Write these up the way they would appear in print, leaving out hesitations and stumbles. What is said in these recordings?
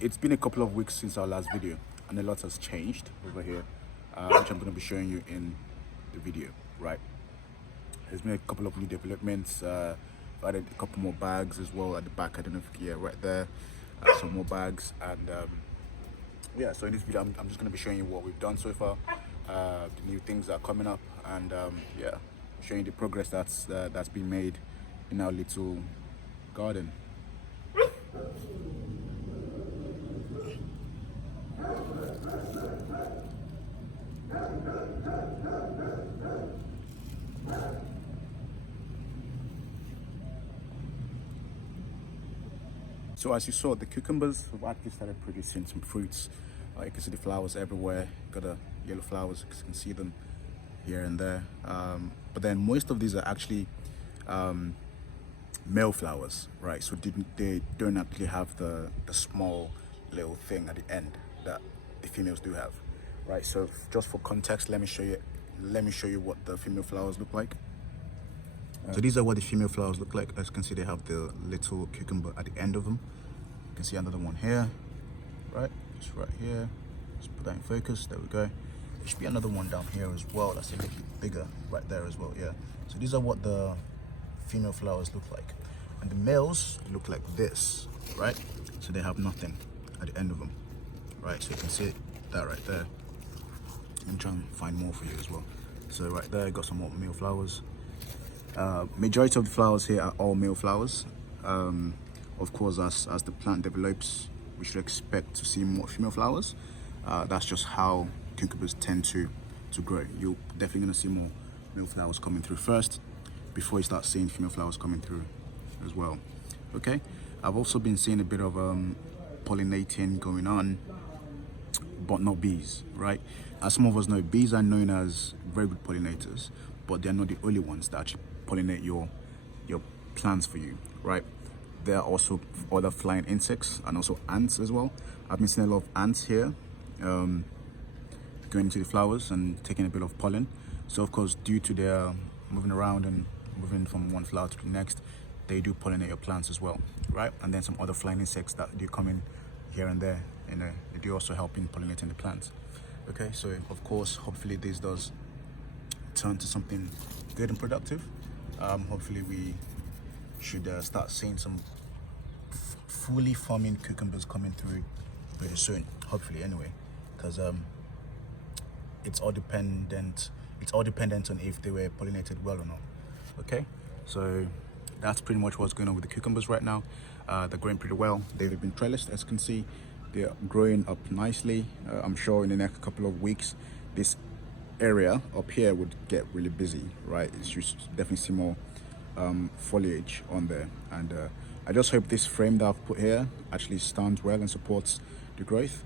It's been a couple of weeks since our last video, and a lot has changed over here, which I'm going to be showing you in the video, right? There's been a couple of new developments. I've added a couple more bags as well at the back. I don't know if, yeah, right there, some more bags. And yeah, so in this video, I'm just going to be showing you what we've done so far, the new things that are coming up, and yeah, showing the progress that's been made in our little garden. So as you saw, the cucumbers have actually started producing some fruits. You can see the flowers everywhere. Got the yellow flowers, you can see them here and there. But then most of these are actually male flowers, right? So they don't actually have the small little thing at the end that the females do have, right? So just for context, let me show you what the female flowers look like. So these are what the female flowers look like. As you can see, they have the little cucumber at the end of them. You can see another one here, right? Just right here. Let's put that in focus. There we go. There should be another one down here as well. That's a little bigger right there as well. Yeah. So these are what the female flowers look like, and the males look like this, right? So they have nothing at the end of them, right? So you can see that right there. I'm trying to find more for you as well. So right there, you got some more male flowers. Majority of the flowers here are all male flowers. Of course, as the plant develops, we should expect to see more female flowers. That's just how cucumbers tend to grow. You're definitely going to see more male flowers coming through first before you start seeing female flowers coming through as well. Okay, I've also been seeing a bit of pollinating going on, but not bees, right? As some of us know, bees are known as very good pollinators, but they're not the only ones that actually pollinate your plants for you, right? There are also other flying insects and also ants as well. I've been seeing a lot of ants here going into the flowers and taking a bit of pollen. So of course, due to their moving around and moving from one flower to the next, they do pollinate your plants as well, right? And then some other flying insects that do come in here and there, you know, they do also help in pollinating the plants. Okay, so of course, hopefully this does turn to something good and productive. Hopefully we should start seeing some fully forming cucumbers coming through very soon, hopefully anyway, because it's all dependent on if they were pollinated well or not. Okay, so that's pretty much what's going on with the cucumbers right now. They're growing pretty well. They've been trellised, as you can see. They're growing up nicely. I'm sure in the next couple of weeks this area up here would get really busy, right? You should definitely see more foliage on there, and I just hope this frame that I've put here actually stands well and supports the growth.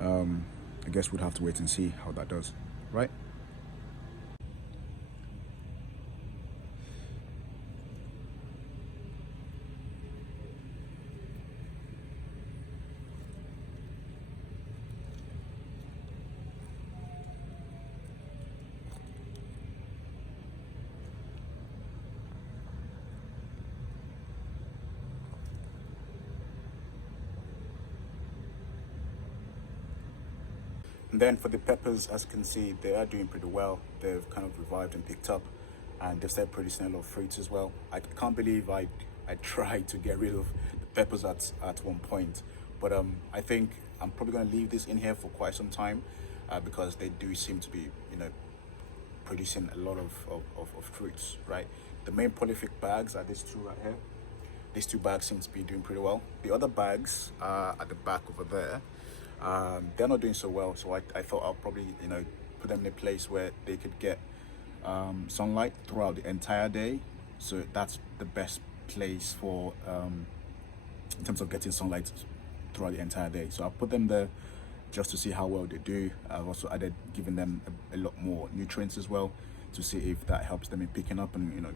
I guess we'll have to wait and see how that does, right? And then for the peppers, as you can see, they are doing pretty well. They've kind of revived and picked up, and they've started producing a lot of fruits as well. I can't believe I tried to get rid of the peppers at one point, but I think I'm probably going to leave this in here for quite some time because they do seem to be, you know, producing a lot of fruits, right? The main prolific bags are these two right here. These two bags seem to be doing pretty well. The other bags are at the back over there. They're not doing so well, so I thought I'll probably, you know, put them in a place where they could get sunlight throughout the entire day. So that's the best place for in terms of getting sunlight throughout the entire day. So I'll put them there just to see how well they do. I've also added giving them a lot more nutrients as well to see if that helps them in picking up and, you know,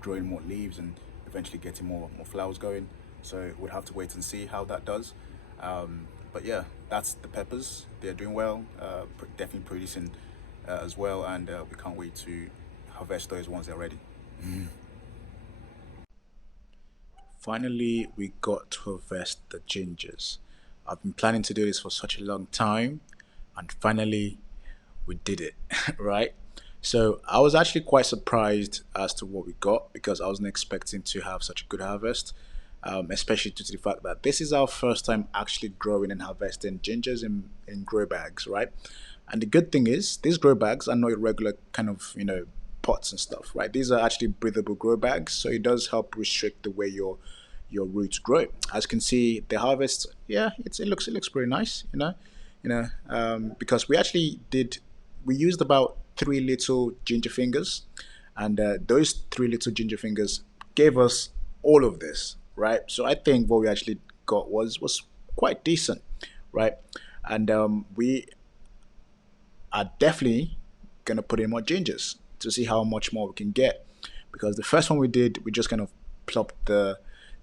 growing more leaves and eventually getting more flowers going. So we'll have to wait and see how that does. But yeah, that's the peppers. They're doing well, definitely producing as well, and we can't wait to harvest those once they're ready. Finally, we got to harvest the gingers. I've been planning to do this for such a long time, and finally we did it, right? So I was actually quite surprised as to what we got because I wasn't expecting to have such a good harvest, especially due to the fact that this is our first time actually growing and harvesting gingers in grow bags, right? And the good thing is, these grow bags are not your regular kind of, pots and stuff, right? These are actually breathable grow bags, so it does help restrict the way your roots grow. As you can see, the harvest, yeah, it looks pretty nice, because we used about three little ginger fingers, and those three little ginger fingers gave us all of this, right? So I think what we actually got was quite decent, right? And we are definitely gonna put in more gingers to see how much more we can get. Because the first one we did, we just kind of plopped the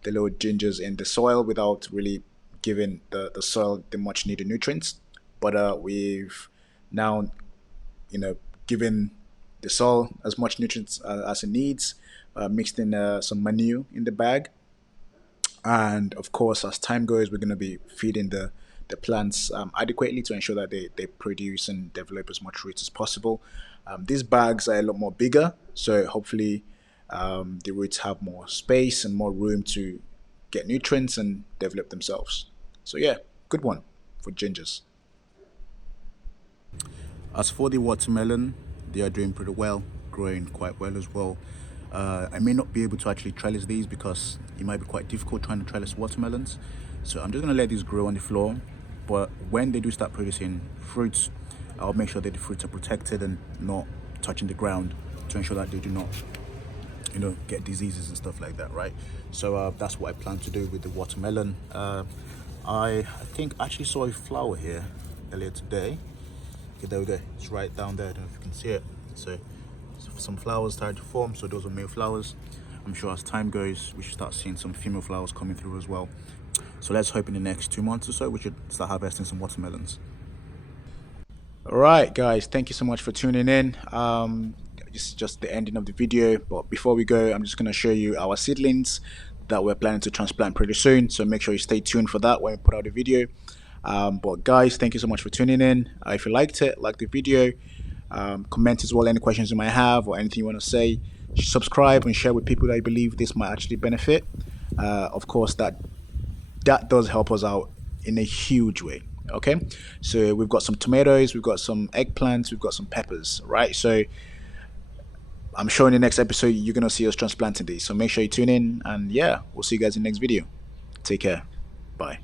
little gingers in the soil without really giving the soil the much needed nutrients. But we've now, given the soil as much nutrients as it needs, mixed in some manure in the bag, and of course, as time goes, we're going to be feeding the plants adequately to ensure that they produce and develop as much roots as possible. These bags are a lot more bigger, so hopefully the roots have more space and more room to get nutrients and develop themselves. So yeah, good one for gingers. As for the watermelon, they are doing pretty well, growing quite well as well. I may not be able to actually trellis these because it might be quite difficult trying to trellis watermelons. So I'm just gonna let these grow on the floor. But when they do start producing fruits, I'll make sure that the fruits are protected and not touching the ground to ensure that they do not, get diseases and stuff like that, right? So that's what I plan to do with the watermelon. I think I actually saw a flower here earlier today. Okay, there we go. It's right down there. I don't know if you can see it. So some flowers started to form. So those are male flowers. I'm sure as time goes, we should start seeing some female flowers coming through as well. So let's hope in the next 2 months or so, we should start harvesting some watermelons. All right, guys, thank you so much for tuning in. This is just the ending of the video. But before we go, I'm just going to show you our seedlings that we're planning to transplant pretty soon. So make sure you stay tuned for that when we put out the video. But guys, thank you so much for tuning in. If you liked it, like the video, comment as well any questions you might have or anything you want to say. Subscribe and share with people that you believe this might actually benefit. Of course, that does help us out in a huge way. Okay, so we've got some tomatoes, we've got some eggplants, we've got some peppers, right? So I'm sure in the next episode you're gonna see us transplanting these. So make sure you tune in, and yeah, we'll see you guys in the next video. Take care. Bye.